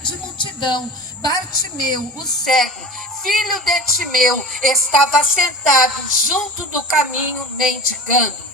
grande multidão, Bartimeu, o cego, filho de Timeu, estava sentado junto do caminho mendigando.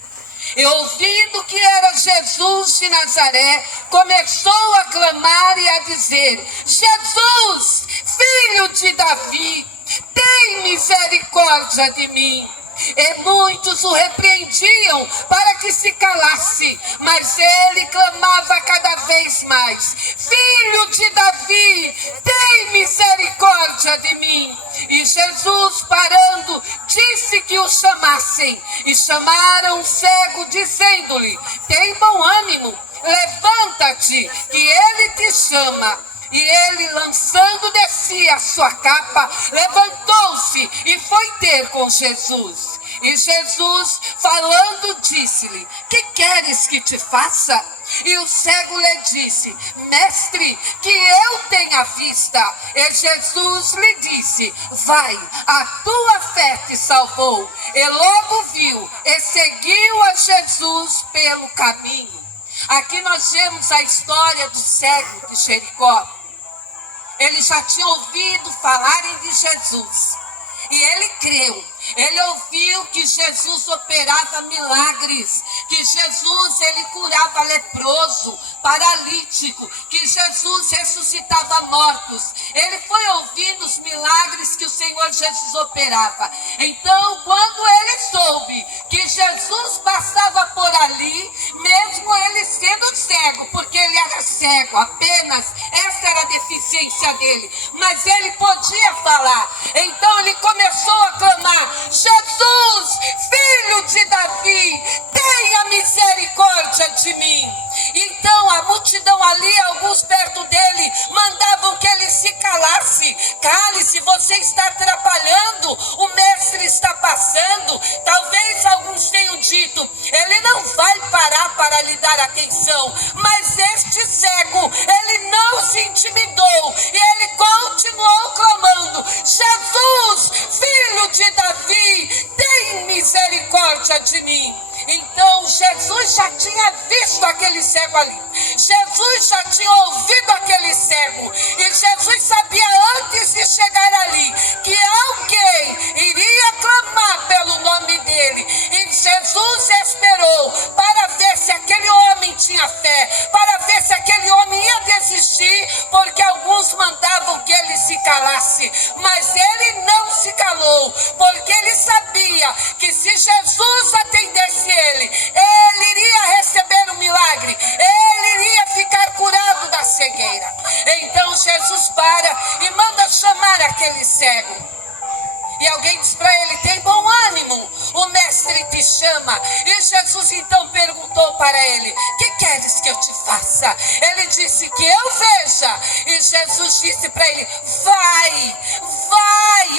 E ouvindo que era Jesus de Nazaré, começou a clamar e a dizer: Jesus, filho de Davi, tem misericórdia de mim. E muitos o repreendiam para que se calasse, mas ele clamava cada vez mais: Filho de Davi, tem misericórdia de mim. E Jesus, parando, disse que o chamassem. E chamaram o cego, dizendo-lhe: Tem bom ânimo, levanta-te, que ele te chama. E ele, lançando de si a sua capa, levantou-se e foi ter com Jesus. E Jesus, falando, disse-lhe: Que queres que te faça? E o cego lhe disse: Mestre, que eu tenha vista. E Jesus lhe disse: Vai, a tua fé te salvou. E logo viu e seguiu a Jesus pelo caminho. Aqui nós vemos a história do cego de Jericó. Ele já tinha ouvido falarem de Jesus. E ele creu. Ele ouviu que Jesus operava milagres, que Jesus ele curava leproso, paralítico, que Jesus ressuscitava mortos. Ele foi ouvindo os milagres que o Senhor Jesus operava. Então, quando ele soube que Jesus passava por ali, mesmo ele sendo cego, porque ele era cego apenas, essa era a deficiência dele, mas ele podia falar. Então ele começou a clamar: Jesus, filho de Davi, tenha misericórdia de mim. Então a multidão ali, alguns perto dele, mandavam que ele se calasse. Cale-se, você está atrapalhando, o mestre está passando. Talvez alguns tenham dito: ele não vai parar para lhe dar atenção. Mas este cego, ele não se intimidou e ele continuou clamando: Jesus, filho de Davi, tem misericórdia de mim. Então Jesus já tinha visto aquele cego ali. Jesus já tinha ouvido aquele cego. E Jesus sabia antes de chegar ali que alguém iria clamar pelo nome dele. E Jesus esperou para ver se aquele homem tinha fé, para ver se aquele homem ia desistir, porque alguns mandavam que ele se calasse. Mas ele não se calou, porque ele sabia que se Jesus atendesse ele iria receber um milagre, ele iria ficar curado da cegueira. Então Jesus para e manda chamar aquele cego. E alguém diz para ele: tem bom ânimo, o mestre te chama. E Jesus então perguntou para ele: que queres que eu te faça? Ele disse: que eu veja. E Jesus disse para ele: vai,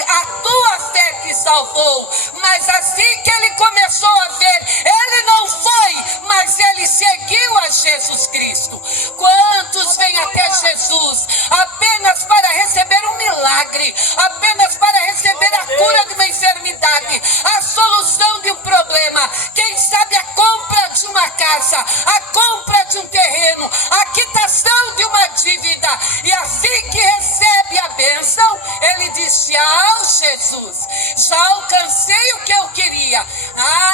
a tua fé te salvou. Mas assim que ele começou a ver, ele não foi, mas ele seguiu a Jesus Cristo. Quantos vêm até Jesus apenas para receber um milagre, apenas para receber a cura de uma enfermidade, a solução de um problema, quem sabe a compra de uma casa, a compra de um terreno, a quitação de uma dívida. E assim que recebe a bênção, ele disse: Jesus, já alcancei o que eu queria.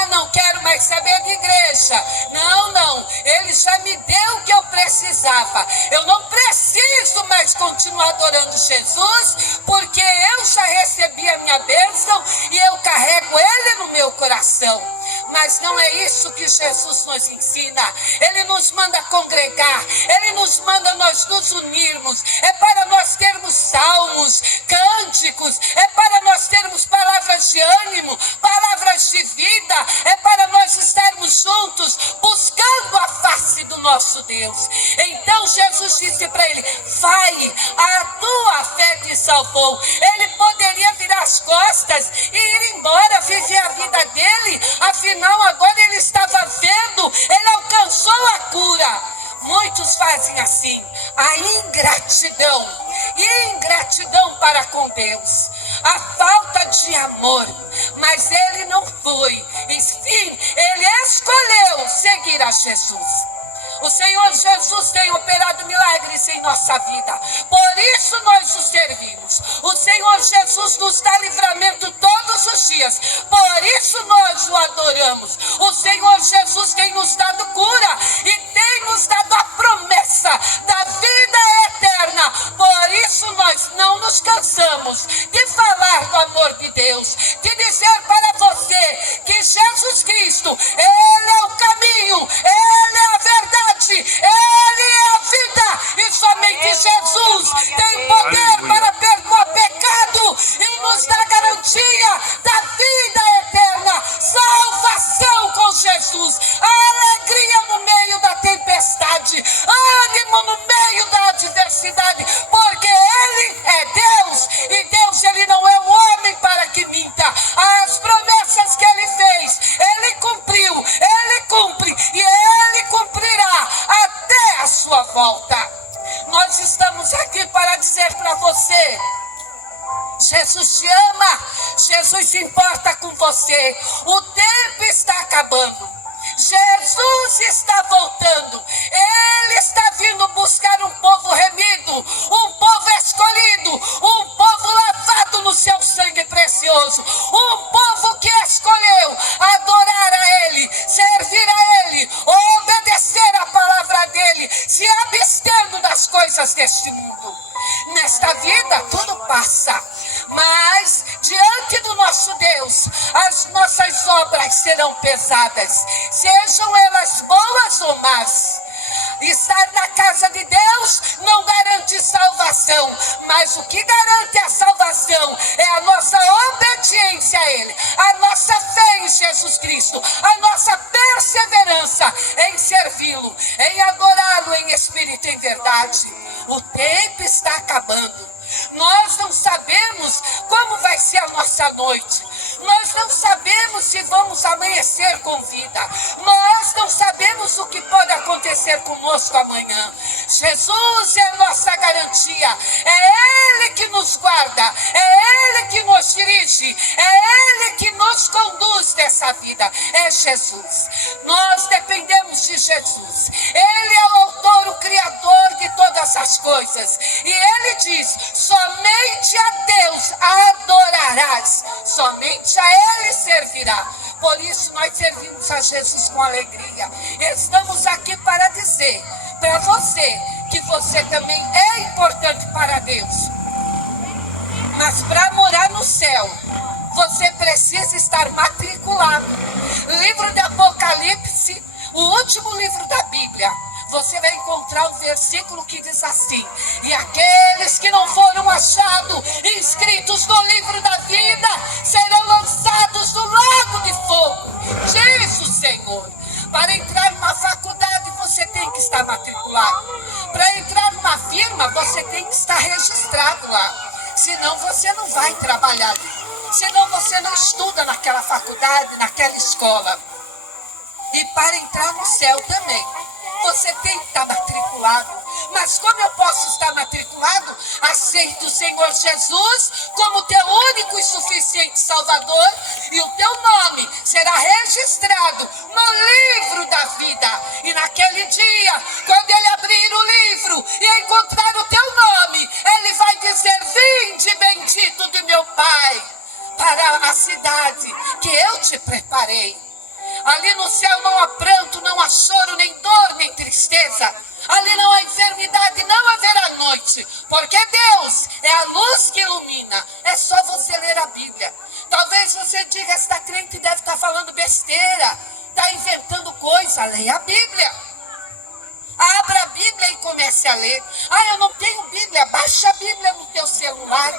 Não quero mais saber de igreja. Não, ele já me deu o que eu precisava. Eu não preciso mais continuar adorando Jesus, porque eu já recebi a minha bênção e eu carrego ele no meu coração. Mas não é isso que Jesus nos ensina. Ele nos manda congregar, ele nos manda nós nos unirmos. É para nós termos salmos, cânticos, é para nós termos palavras de ânimo, palavras de vida, é para nós estarmos juntos buscando a face do nosso Deus. Então Jesus disse para ele: vai, a tua fé te salvou. Ele poderia virar as costas e ir embora, viver a vida dele. Afinal, agora ele estava vendo, ele alcançou a cura. Muitos fazem assim, a ingratidão para com Deus, a falta de amor. Mas ele não foi, enfim, ele escolheu seguir a Jesus. O Senhor Jesus tem operado milagres em nossa vida. Por isso nós o servimos. O Senhor Jesus nos dá livramento todos os dias. Por isso nós o adoramos. O Senhor Jesus tem nos dado cura e tem nos dado a promessa da vida eterna. Por isso nós não nos cansamos de falar do amor de Deus, de dizer para você que Jesus Cristo, Ele é o caminho, Ele é a verdade, Ele é a vida, e somente Jesus tem poder para perdoar pecado e nos dar garantia da vida eterna, salvação com Jesus, alegria no meio da tempestade, ânimo no meio da adversidade, porque Ele é Deus, e Deus, Ele não é um homem para que minta. As promessas que Ele fez, Ele cumpriu, Ele cumpre e Ele cumprirá até a sua volta. Nós estamos aqui para dizer para você: Jesus te ama, Jesus se importa com você. O tempo está acabando. Jesus está voltando. Ele está vindo buscar um povo remido, um povo escolhido, um povo lavado no seu sangue precioso, um povo que escolheu adorar a Ele, servir a Ele, obedecer a palavra dEle, se abstendo das coisas deste mundo. Nesta vida tudo passa, mas diante do nosso Deus as nossas obras serão pesadas, sejam elas boas ou más. Estar na casa de Deus não garante salvação, mas o que garante a salvação é a nossa obediência a Ele, a nossa fé em Jesus Cristo, a nossa perseverança em servi-lo, em adorá-lo em espírito e em verdade. O tempo está acabando. Nós não sabemos como vai ser a nossa noite. Nós não sabemos se vamos amanhecer com vida. Nós não sabemos o que pode acontecer conosco amanhã. Jesus é a nossa garantia. É Ele que nos guarda. É Ele que nos dirige. É Ele que nos conduz dessa vida. É Jesus. Nós dependemos de Jesus. Ele é o autor, o criador de todas as coisas. E Ele diz: somente a Deus adorarás, somente a Ele servirá. Por isso nós servimos a Jesus com alegria. Estamos aqui para dizer para você que você também é importante para Deus. Mas para morar no céu, você precisa estar matriculado. Livro de Apocalipse, o último livro da Bíblia, você vai encontrar um versículo que diz assim: e aqueles que não foram achados inscritos no livro da vida serão lançados no lago de fogo. Diz o Senhor. Para entrar numa faculdade você tem que estar matriculado. Para entrar numa firma você tem que estar registrado lá. Senão você não vai trabalhar ali. Senão você não estuda naquela faculdade, naquela escola. E para entrar no céu também, você tem que estar matriculado. Mas como eu posso estar matriculado? Aceite o Senhor Jesus como teu único e suficiente Salvador, e o teu nome será registrado no livro da vida. E naquele dia, quando Ele abrir o livro e encontrar o teu nome, Ele vai dizer: vinde, bendito de meu Pai, para a cidade que eu te preparei. Ali no céu não há pranto, não há choro, nem dor, nem tristeza. Ali não há enfermidade, não haverá noite, porque Deus é a luz que ilumina. É só você ler a Bíblia. Talvez você diga: esta crente deve estar falando besteira, está inventando coisa. Leia a Bíblia. Abra a Bíblia e comece a ler. Ah, eu não tenho Bíblia. Baixa a Bíblia no teu celular.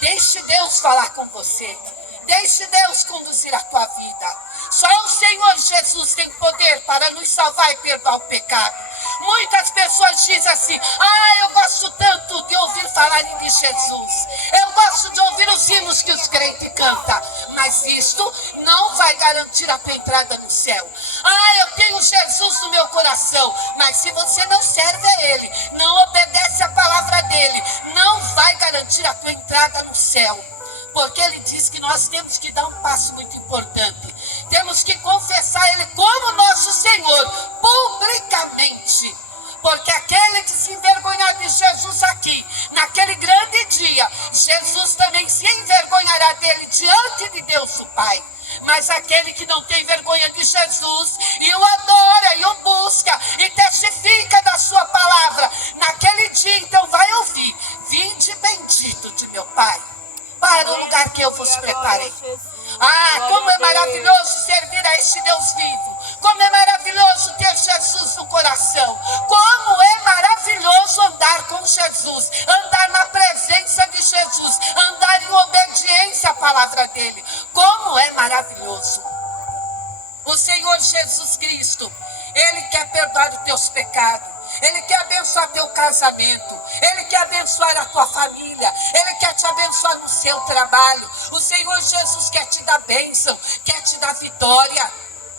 Deixe Deus falar com você. Deixe Deus conduzir a tua vida. Só o Senhor Jesus tem poder para nos salvar e perdoar o pecado. Muitas pessoas dizem assim: ah, eu gosto tanto de ouvir falarem de Jesus. Eu gosto de ouvir os hinos que os crentes cantam. Mas isto não vai garantir a tua entrada no céu. Ah, eu tenho Jesus no meu coração. Mas se você não serve a Ele, não obedece a palavra dEle, não vai garantir a tua entrada no céu. Porque Ele diz que nós temos que dar um passo muito importante, temos que confessar Ele como nosso Senhor, publicamente. Porque aquele que se envergonhar de Jesus aqui, naquele grande dia, Jesus também se envergonhará dele diante de Deus o Pai. Mas aquele que não tem vergonha de Jesus, e o adora, e o busca, e testifica da sua palavra, naquele dia então vai ouvir: vinde bendito de meu Pai, para o lugar que eu vos preparei. Ah, como é maravilhoso servir a este Deus vivo. Como é maravilhoso ter Jesus no coração. Como é maravilhoso andar com Jesus. Andar na presença de Jesus. Andar em obediência à palavra dele. Como é maravilhoso. O Senhor Jesus Cristo, Ele quer perdoar os teus pecados. Ele quer abençoar teu casamento. Ele quer abençoar a tua família. Ele quer te abençoar no seu trabalho. O Senhor Jesus quer te dar bênção, quer te dar vitória.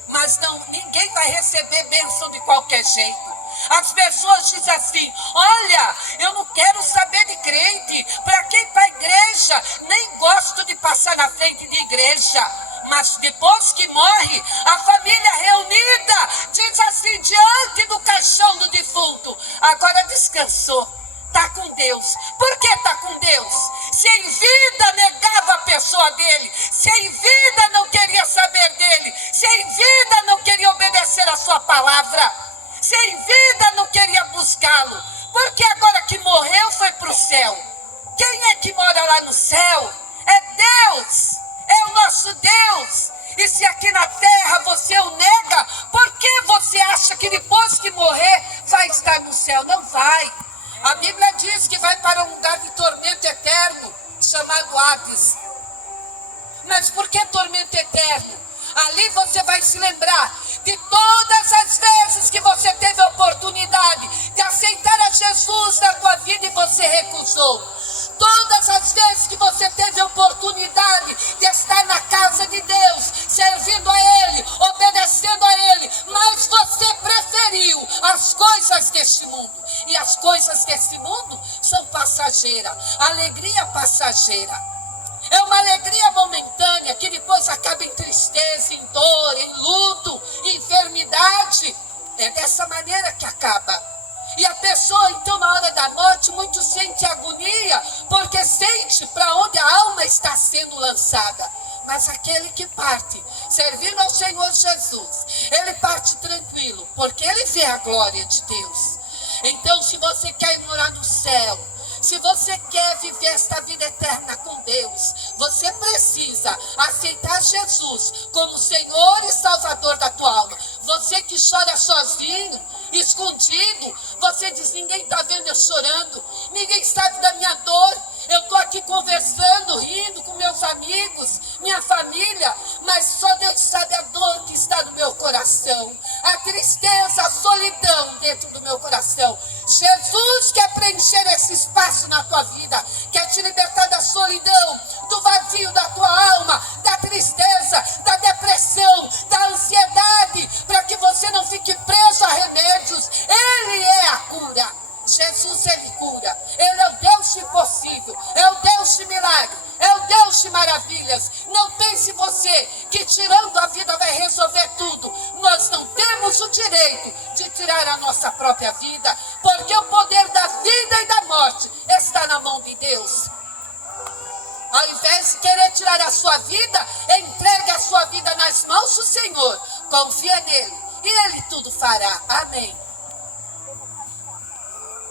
Mas não, ninguém vai receber bênção de qualquer jeito. As pessoas dizem assim: olha, eu não quero saber de crente. Para quem vai à igreja? Nem gosto de passar na frente de igreja. Mas depois que morre, a família reunida diz assim, diante do caixão do defunto: agora descansou, está com Deus. Por que está com Deus? Se em vida negava a pessoa dele, se em vida não queria saber dele, se em vida não queria obedecer a sua palavra, se em vida não queria buscá-lo, porque agora que morreu foi para o céu. Quem é que mora lá no céu? É Deus. É o nosso Deus. E se aqui na terra você o nega, por que você acha que depois que morrer vai estar no céu? Não vai. A Bíblia diz que vai para um lugar de tormento eterno, chamado Hades. Mas por que tormento eterno? Ali você vai se lembrar de todas as vezes que você teve a oportunidade de aceitar a Jesus na tua vida e você recusou. Todas as vezes que você teve a oportunidade de estar na casa de Deus, servindo a Ele, obedecendo a Ele, mas você preferiu as coisas deste mundo. E as coisas deste mundo são passageiras, alegria passageira. É uma alegria momentânea que depois acaba em tristeza, em dor, em luto, em enfermidade. É dessa maneira que acaba. E a pessoa, então, na hora da morte, muito sente agonia, porque sente para onde a alma está sendo lançada. Mas aquele que parte, servindo ao Senhor Jesus, ele parte tranquilo, porque ele vê a glória de Deus. Então, se você quer morar no céu, se você quer viver esta vida eterna com Deus, você precisa aceitar Jesus como Senhor e Salvador da tua alma. Você que chora sozinho, escondido, você diz: ninguém está vendo eu chorando, ninguém sabe da minha dor. Eu estou aqui conversando, rindo com meus amigos, minha família, mas só Deus sabe a dor que está no meu coração, a tristeza, a solidão dentro do meu coração. Jesus quer preencher esse espaço na tua vida, quer te libertar da solidão, do vazio da tua alma, da tristeza, da depressão, da ansiedade, para que você não fique preso a remédios. Ele é a cura. Jesus, Ele cura. Ele é o Deus de impossível, é o Deus de milagre, é o Deus de maravilhas. Não pense você que tirando a vida vai resolver tudo. Nós não temos o direito de tirar a nossa própria vida, porque o poder da vida e da morte está na mão de Deus. Ao invés de querer tirar a sua vida, entregue a sua vida nas mãos do Senhor. Confia nele e Ele tudo fará. Amém.